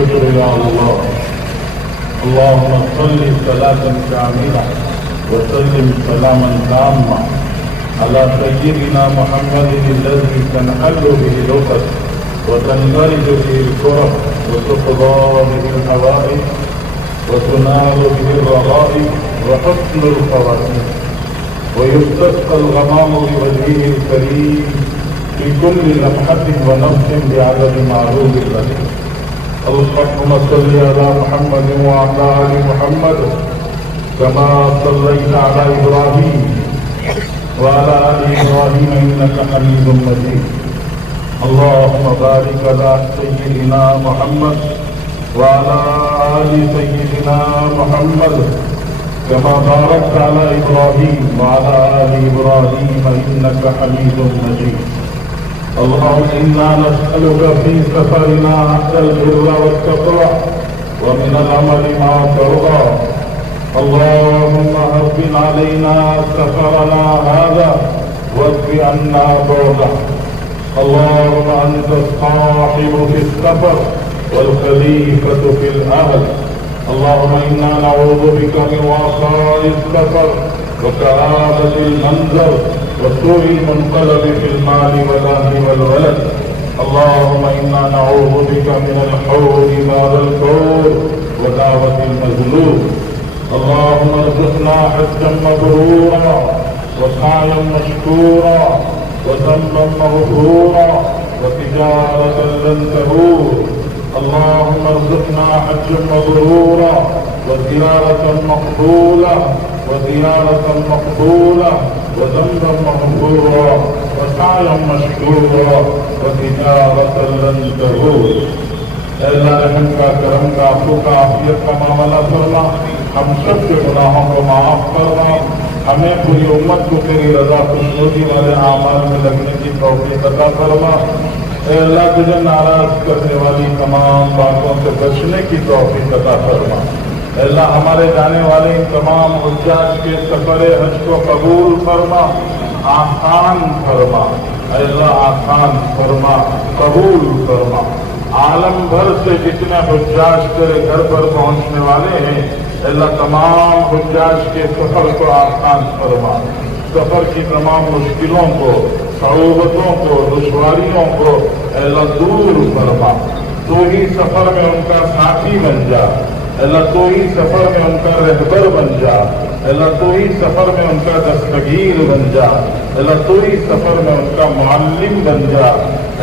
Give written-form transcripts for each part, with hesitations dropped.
والشكر يا الله. اللهم صل صلاة كاملة وسلم سلاما تاما على سيدنا محمد الذي تنحل به العقد وتنفرج به الكرب وتقضى به الحوائج وتنال به الرغائب وحسن الخواتيم ويستسقى الغمام بوجهه الكريم في كل لمحة ونفس بعدد معلوم له. اللهم صل على محمد وعلى آل محمد كما صليت على إبراهيم وعلى آل إبراهيم إنك حميد مجيد. اللهم بارك على سيدنا محمد وعلى آل سيدنا محمد كما باركت على إبراهيم وعلى آل إبراهيم إنك حميد مجيد. اللهم إنا نسألك في سفرنا البر والتقوى ومن العمل ما ترضى. اللهم هون علينا سفرنا هذا واكف عنا بعده. اللهم أنت الصاحب في السفر والخليفة في الأهل. اللهم إنا نعوذ بك من وعثاء السفر وكآبة المنظر وسوء المنقلب في المال والأهل والولد. اللهم إنا نعوذ بك من الحول بعد الكور ودعوة المظلوم. اللهم ارزقنا حجا مبرورا وسعيا مشكورا وذنبا مغفورا وتجارة لن تبور. اللهم ارزقنا حجا مبرورا وزيارة مقبولة وذنبا مغفورا وسعيا مشكورا وتجارة لن تبور. اللہ رحم کا، کرم کا، عفو کا، عافیت کا معاملہ فرما. ہم سب کے گناہوں کو معاف فرما. ہمیں پوری امت کو تیری رضا خوشنودی والے اعمال میں لگنے کی توفیق عطا فرما. اے اللہ تجھے ناراض کرنے والی تمام باتوں سے بچنے کی توفیق عطا فرما. اے اللہ ہمارے جانے والے ان تمام حجاج کے سفر حج کو قبول فرما، آسان فرما. اے اللہ آسان فرما، قبول فرما. عالم بھر سے جتنے حجاج تیرے گھر پر پہنچنے والے ہیں، اللہ تمام حجاج کے سفر کو آسان فرما. سفر کی تمام مشکلوں کو، صعوبتوں کو، دشواریوں کو اللہ دور فرما. تو ہی سفر میں ان کا ساتھی بن جا. اللہ تو ہی سفر میں ان کا رہبر بن جا. اللہ تو ہی سفر میں ان کا دستگیر بن جا. اللہ تو ہی سفر میں ان کا معلم بن جا.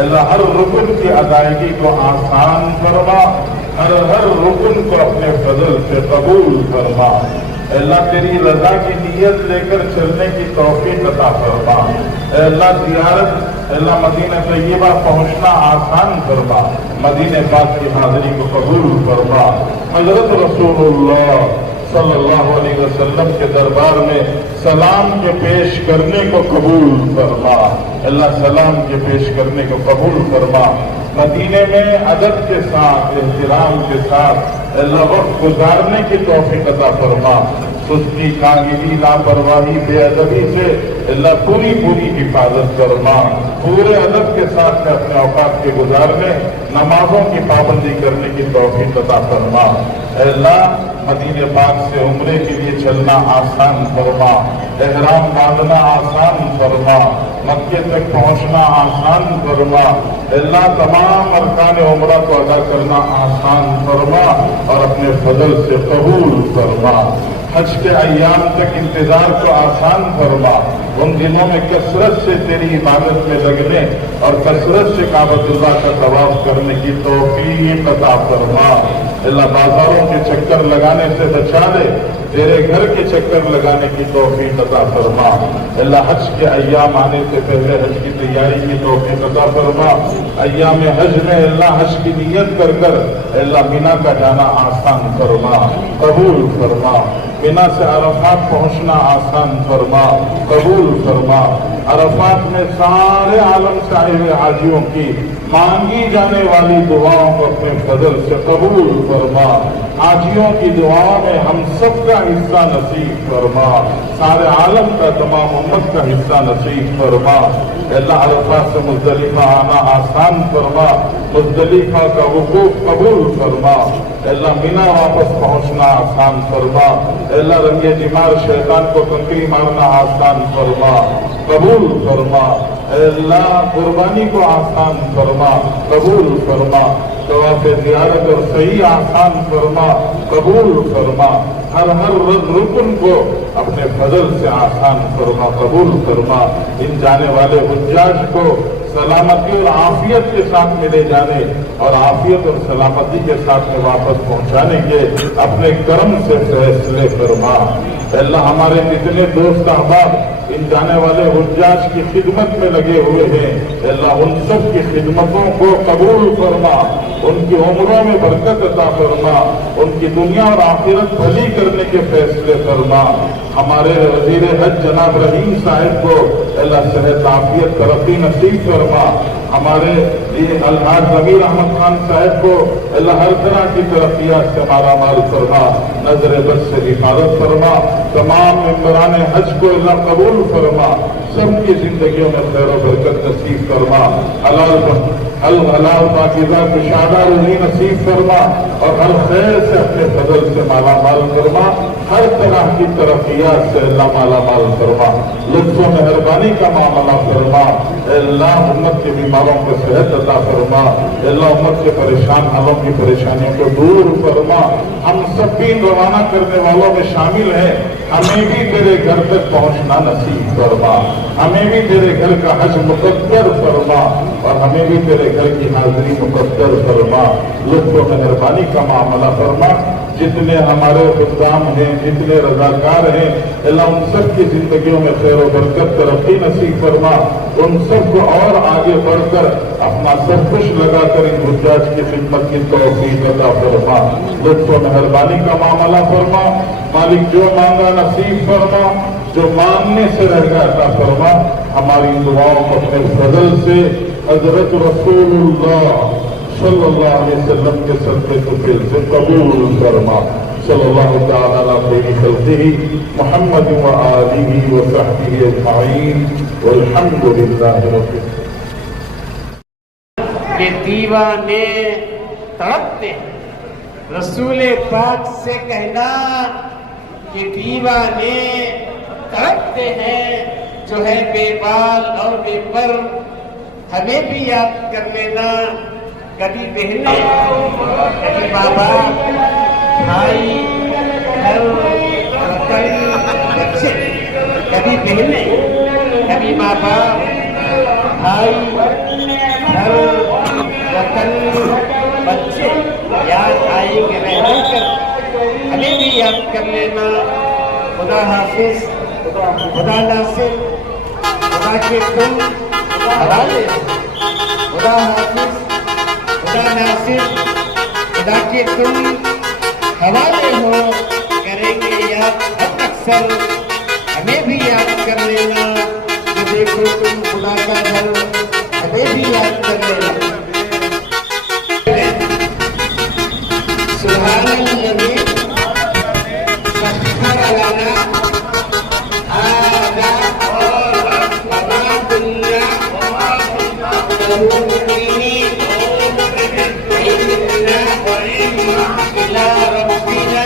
اللہ ہر رکن کی ادائیگی کو آسان فرما. ہر رکن کو اپنے فضل سے قبول فرما. اللہ تیری رضا کی نیت لے کر چلنے کی توفیق عطا فرما. اللہ زیارت، اللہ مدینہ طیبہ پہنچنا آسان فرما. مدینہ پاک کی حاضری کو قبول فرما. حضرت رسول اللہ صلی اللہ علیہ وسلم کے دربار میں سلام کے پیش کرنے کو قبول فرما. اللہ سلام کے پیش کرنے کو قبول فرما. مدینے میں ادب کے ساتھ، احترام کے ساتھ اللہ وقت گزارنے کی توفیق عطا فرما. سستی، کاہلی، لاپرواہی، بے ادبی سے اللہ پوری حفاظت فرما. پورے ادب کے ساتھ میں اپنے اوقات کے گزارنے، نمازوں کی پابندی کرنے کی توفیق عطا فرما. اے اللہ مدینہ پاک سے عمرے کے لیے چلنا آسان فرما. احرام باندھنا آسان فرما. مکے تک پہنچنا آسان فرما. اللہ تمام ارکان عمرہ کو ادا کرنا آسان فرما اور اپنے فضل سے قبول فرما. حج کے ایام تک انتظار کو آسان فرما. ان دنوں میں کثرت سے تیری عبادت میں لگنے اور کثرت سے کعبۃ اللہ کا طواف کرنے کی توفیق عطا فرما. اللہ بازاروں کے چکر لگانے سے بچا دے. تیرے گھر کے چکر لگانے کی توفیق عطا فرما. اللہ حج کے ایام آنے سے پہلے حج کی تیاری کی توفیق عطا فرما. ایام حج میں اللہ حج کی نیت کر کر اللہ مینا کا جانا آسان فرما، قبول فرما. مینا سے عرفات پہنچنا آسان فرما، قبول فرما. عرفات میں سارے عالم سے آئے ہوئے حاجیوں کی مانگی جانے والی دعاؤں کو اپنے فضل سے قبول فرما، حاجیوں کی دعاؤں میں ہم سب کا حصہ نصیب فرما، سارے عالم کا تمام امت کا حصہ نصیب فرما۔ اللہ عرفات سے مزدلفہ آنا آسان فرما، مزدلفہ کا وقوف قبول فرما، اللہ مینا واپس پہنچنا آسان فرما، اللہ رنگ جمار شیطان کو کنکری مارنا آسان فرما قبول فرما، اللہ قربانی کو آسان فرما قبول فرما، طواف زیارت اور صحیح آسان فرما قبول فرما، ہر رکن کو اپنے فضل سے آسان فرما قبول فرما، ان جانے والے حجاج کو سلامتی اور عافیت کے ساتھ میں لے جانے اور عافیت اور سلامتی کے ساتھ میں واپس پہنچانے کے اپنے کرم سے فیصلے فرما۔ اللہ ہمارے جتنے دوست احباب ان جانے والے حجاج کی خدمت میں لگے ہوئے ہیں، اللہ ان سب کی خدمتوں کو قبول فرما، ان کی عمروں میں برکت عطا فرما، ان کی دنیا اور آخرت بھلی کرنے کے فیصلے فرما۔ ہمارے وزیر حج جناب رحیم صاحب کو اللہ صحت عافیت ترقی نصیب فرما، ہمارے الحاج ضمیر احمد خان صاحب کو اللہ ہر طرح کی ترقیات سے مالا مال فرما، نظر بد سے حفاظت فرما، تمام ممبران حج کو اللہ قبول فرما، سب کی زندگیوں میں خیر و برکت نصیب فرما، حلال پاکیزہ کشادہ روزی نصیب فرما، اور ہر خیر سے اپنے فضل سے مالا مال فرما، ہر طرح کی ترقیات سے اللہ مالا مال فرما، لطف و مہربانی کا معاملہ فرما، اللہ امت کے بیماروں کو صحت عطا فرما، اللہ امت کے پریشان حالوں کی پریشانیوں کو دور فرما، ہم سب بھی روانہ کرنے والوں میں شامل ہیں، ہمیں بھی تیرے گھر تک پہنچنا نصیب فرما، ہمیں بھی تیرے گھر کا حج مقدر فرما، اور ہمیں بھی تیرے گھر کی حاضری مقدر فرما، لطف و مہربانی کا معاملہ فرما، جتنے ہمارے خدام ہیں جتنے رضاکار ہیں اللہ ان سب کی زندگیوں میں خیر و برکت ترقی نصیب فرما، ان سب کو اور آگے بڑھ کر اپنا سب کچھ لگا کر ان حجاج کی خدمت کی توفیق عطا فرما، لطف و مہربانی کا معاملہ فرما، مالک جو مانگا نصیب فرما، جو مانگنے سے رہ گیا عطا فرما، ہماری دعاؤں کو اپنے فضل سے حضرت رسول اللہ صلی اللہ علیہ وسلم کے صدقے فضل سے قبول فرما، صلی اللہ تعالی علی خیر خلقہ محمد و آلہ و صحبہ اجمعین والحمد للہ رب العالمین۔ کہ دیوانے تڑپتے ہیں، رسول پاک سے کہنا کہ دیوانے تڑپتے ہیں، جو ہے بے بال اور بے پر، ہمیں بھی یاد کر لینا، کبھی بہنیں کبھی ماں باپ بھائی گھر وطن بچے، کبھی بہنیں کبھی ماں باپ بھائی گھر وطن بچے یاد آئیں گے رہ رہ کر، ہمیں بھی یاد کر لینا۔ خدا حافظ، خدا ناصر، خدا کے تم حوالے، خدا حافظ، خدا ناصر، خدا کے تم حوالے ہو، کریں گے یاد ہم اکثر، ہمیں بھی یاد کر لینا، جو دیکھو تم خدا کا گھر، ہمیں بھی یاد کر لینا۔ سبحان الذی سخر لنا هذا وما كنا له مقرنين وإنا إلى ربنا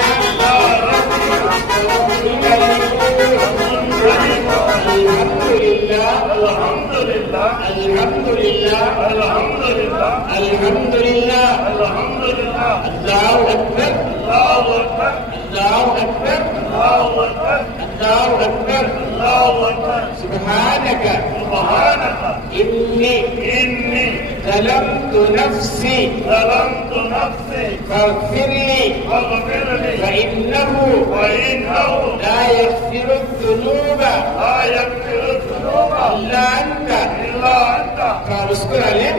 الحمد لله الحمد لله الحمد لله الحمد لله الحمد لله، الله أكبر الله أكبر الله أكبر الله أكبر الله أكبر الله أكبر، سبحانك سبحانك إني ظلمت نفسي فاغفر لي فإنه لا يغفر الذنوب إلا أنت، فاذكر عليه